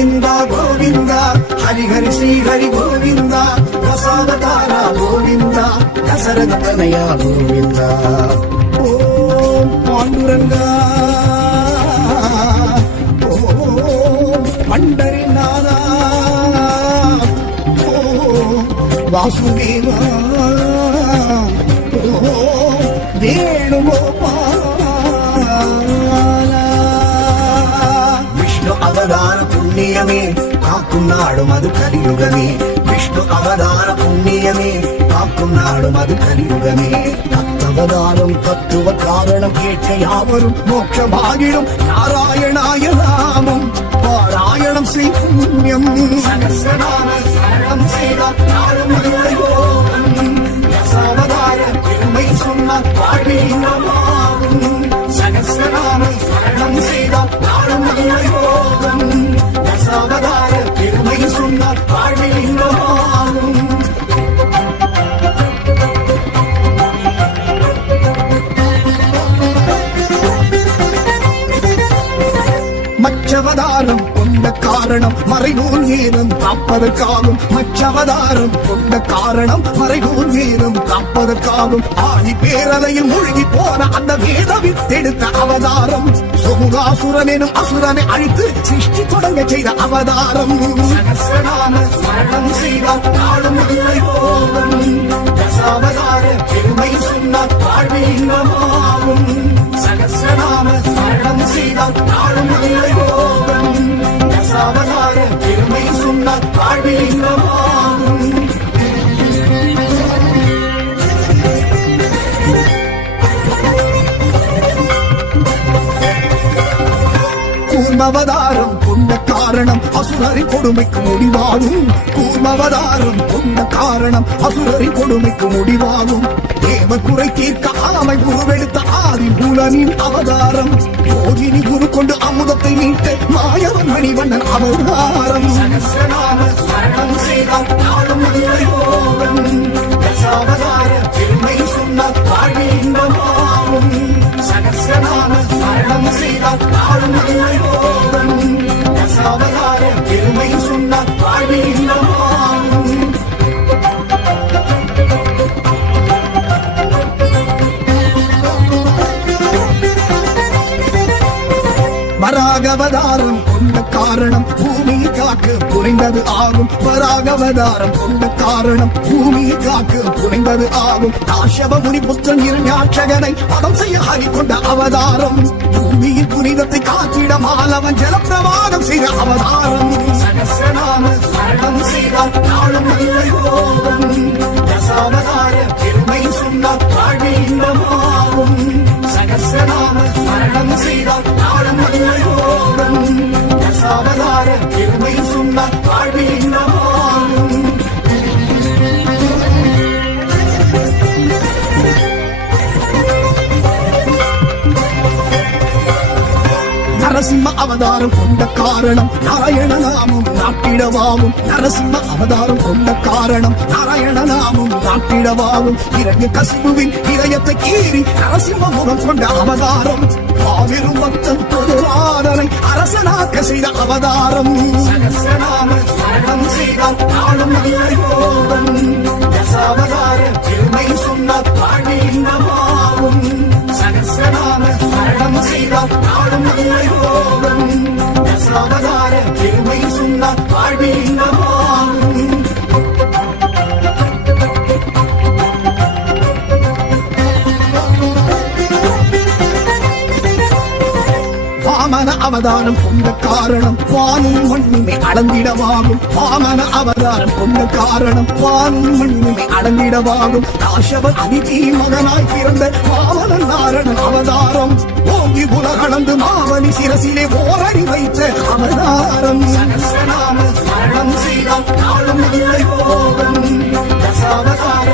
கோவிந்தா கோவிந்தா ஹரிஹரி ஸ்ரீஹரி கோவிந்தா ரசாவதாரா கோவிந்தா தசரத தனயா கோவிந்தா. ஓம் பாண்டுரங்கா. ஓம் பண்டரிநாதா ஓம் வாசுதேவா புண்ணியமே. காக்கும் நாடும் அது கலியுகமே. விஷ்ணு அவதார புண்ணியமே. காக்கும் நாடும் அது கலியுகமே. பத்தவதாரம் தத்துவ காரணம் கேட்க யாவரும் மோட்சமாகிடும். நாராயணாய நாமம் பாராயணம் ஸ்ரீ புண்ணியம். சகசநாம சரணம் செய்தால் மற்றவதாரம் கொண்ட காரணம் மறைநூல் வீரம் காப்பதற்காகும் மற்றவதாரம் கொண்ட காரணம் மறைநூல் வீரம் காப்பதற்காகும் ஆதி பேரலையில் மூழ்கி போன அந்த வேத வித்தெடுத்த அவதாரம். சுமுகாசுரன் எனும் அசுரனை அழித்து சிருஷ்டி தொடங்க செய்த அவதாரம். சகஸ்ரநாம ஸ்மரணம் நாளும் இல்லை போகும் தசாவதார பெருமை சொன்னால் வாழ்வு இன்பமாகும். சகஸ்ரநாம ஸ்மரணம் செய்தால் நாளும் இல்லை போகும் கூர்மவதாரம் கொண்ட காரணம். அசுரரி கொடுமைக்கு முடிவாகும். கூர்மவதாரம் கொண்ட காரணம். அசுரரி கொடுமைக்கு முடிவாகும். தேவ குறை தீர்க்க ஆமை உருவெடுத்த ஆதி மூலனின் அவதாரம். யோகினி குரு கொண்டு அமுதத்தை மீட்ட மாயவன் மணிவண்ணன் அவதாரம் சகசிரநாம ஸ்மரணம் செய்தால் நாளும் இல்லை பெருமை சொன்னால் வாழ்வி இன்பமாகும். சகசிரநாம ஸ்மரணம் செய்தால் நாளும் வராகவதாரம் கொண்ட காரணம் பூமியை காக்க புரிந்தது ஆகும். வராகவதாரம் கொண்ட காரணம் பூமியை காக்க புரிந்தது ஆகும். காஷவ முனி புத்தன் இரு ஞாட்சகனை படம் செய்ய ஹரி கொண்ட அவதாரம். பூமியின் புனிதத்தை காத்திட மாலவன் ஜலப்பிரவாகம் செய்த அவதாரம். சகசநாம சரணம் செய்தால் நாளும் இல்லை யோகம் தசாவதார பெருமை சொன்னால் வாழ்வில் இன்பமோ. நரசிம்ம அவதாரம் கொண்ட காரணம் நாராயண நாமம் நாட்டிடவாவும். நரசிம்ம அவதாரம் கொண்ட காரணம் நாராயண நாமம் நாட்டிடவாவும். இறங்கு கசிபுவின் இதயத்தை கீறி நரசிம்ம முகம் கொண்ட அவதாரம். மாபெரும் பக்தன் பொதுவாதனை அரசனாக்க செய்த அவதாரம். வாழ்வில் சொன்னால் வாமன அவதாரம் கொண்ட காரணம் வானும் மண்ணுமே அளந்திடவாகும் வாமன அவதாரம் கொண்ட காரணம் வானும் மண்ணுமே அளந்திடவாகும் ராஷவ அதிதி மகனாய் பிறந்த வாமனன் நாரணன் அவதாரம். ஓங்கி உலகளந்து மாவனி சிரசிலே ஓரடி வைத்த அவதாரம். சரணம் ஸ்மரணம் செய்தால் நாளும் இல்லை போகும் தசாவதாரம்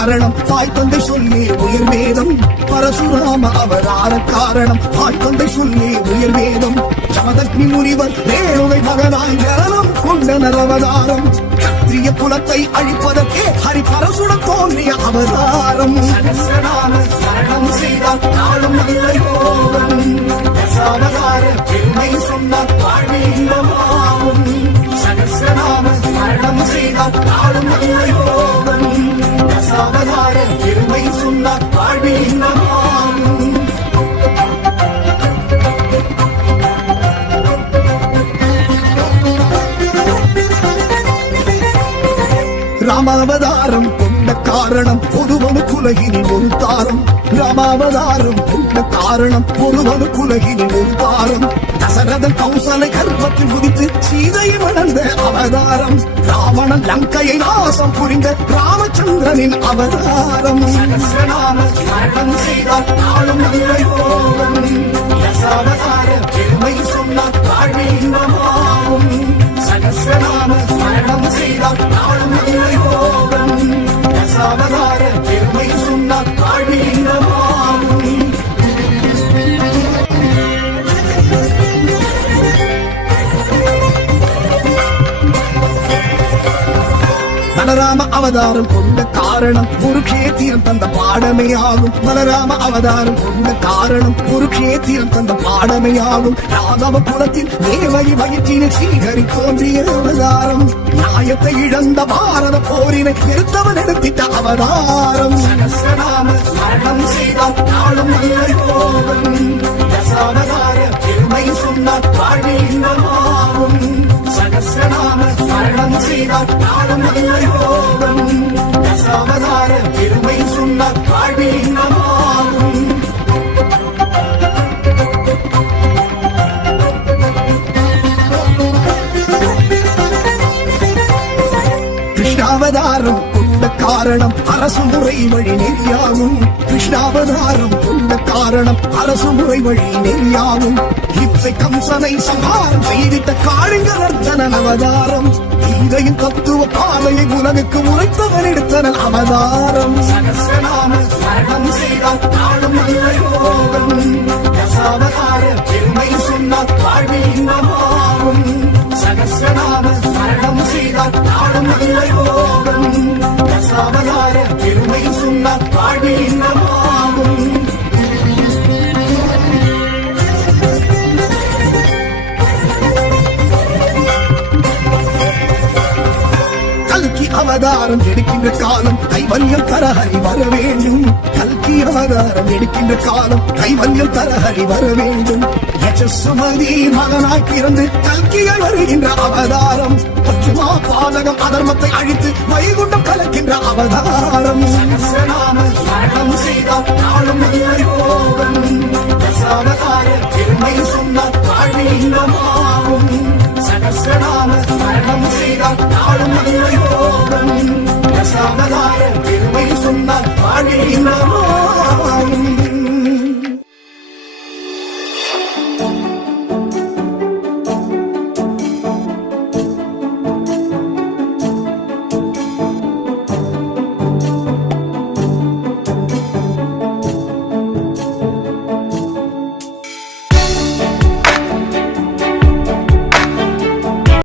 காரணம். தாய் தந்தை சொல்லி உயிர் வேதம். பரசுராம அவதார காரணம். தாய் தந்தை சொல்லி உயிர் வேதம். ஜமதக்னி முனிவர் ரேணுவை மகனாய் ஜனனம் கொண்டனர் அவதாரம். சத்திரிய குலத்தை அழிப்பதற்கே ஹரி பரசுடன் தோன்றிய அவதாரம். சரணம் செய்தால் நாளும் இல்லை ராமாவதாரம் கொண்ட காரணம் ஒருவனு குலகினின் ஒரு தாரம். ராமாவதாரம் கொண்ட காரணம் ஒருவனு குலகினின் ஒரு தாரம். தசரதன் கௌசலை கர்ப்பத்தில் குதித்து சீதையை வளர்ந்த அவதாரம். ராவணன் லங்கையை நாசம் புரிந்த ராமச்சந்திரனின் அவதாரம். சகஸ்ரநாம நாளும் நன்மை பலராம அவதாரம் கொண்ட காரணம் குருக்ஷேத்திரம் தந்த பாடமே ஆகும். பலராம அவதாரம் கொண்ட காரணம் குருக்ஷேத்திரம் தந்த பாடமே ஆகும். ராகவ குலத்தில் தேவை வயிற்றினில் ஸ்ரீஹரி தோன்றிய அவதாரம். நியாயத்தை இழந்த பாரத போரினை நிறுத்தவன் எடுத்திட்ட அவதாரம். சகஸ்ரநாம ஸ்மரணம் செய்தால் நாளும் நல்ல யோகம். தசாவதார பெருமை சொன்னால் வாழ்வில் இன்பமாகும். சகஸ்ரநாம ஸ்மரணம் செய்தால் நாளும் நல்ல கிருஷ்ணாவதாரம் கொண்ட காரணம் அரசு முறை வழி நெறியாகும் கிருஷ்ணாவதாரம் கொண்ட காரணம் அரசு முறை வழி நெறியாகும் இத்தை கம்சனை சம்ஹாரம் செய்திட்ட காளிங்க நர்த்தனன் அவதாரம் கீதையின் தத்துவ பாதையை உலகுக்கு உரைத்தவன் எடுத்தனன் அவதாரம் சகசநாம ஸ்மரணம் செய்தால் நாளும் யோகம் தசாவதார பெருமை சொன்னால் வாழ்வில் இன்பமாகும் சகசநாம தசாவதார பெருமையும் சொன்னால் வாழ்வில் இன்னமா அவதாரம் எடுக்கின்ற காலம் கைவல்யம் தரஹரி வர வேண்டும். கல்கி அவதாரம் எடுக்கின்ற காலம் கைவல்யம் தரஹரி வர வேண்டும். யசஸ்சுமதி மகனாய் பிறந்து கல்கியை வருகின்ற அவதாரம். பச்சுமா பாதகம் அதர்மத்தை அழித்து வைகுண்டம் கலக்கின்ற அவதாரம். சகஸ்ரநாம செய்தால் நாளும் நல்ல பெருமை சொன்னால் வாழ்வில் இன்பமாகும். சகசனா ஸ்மரணம் செய்தால்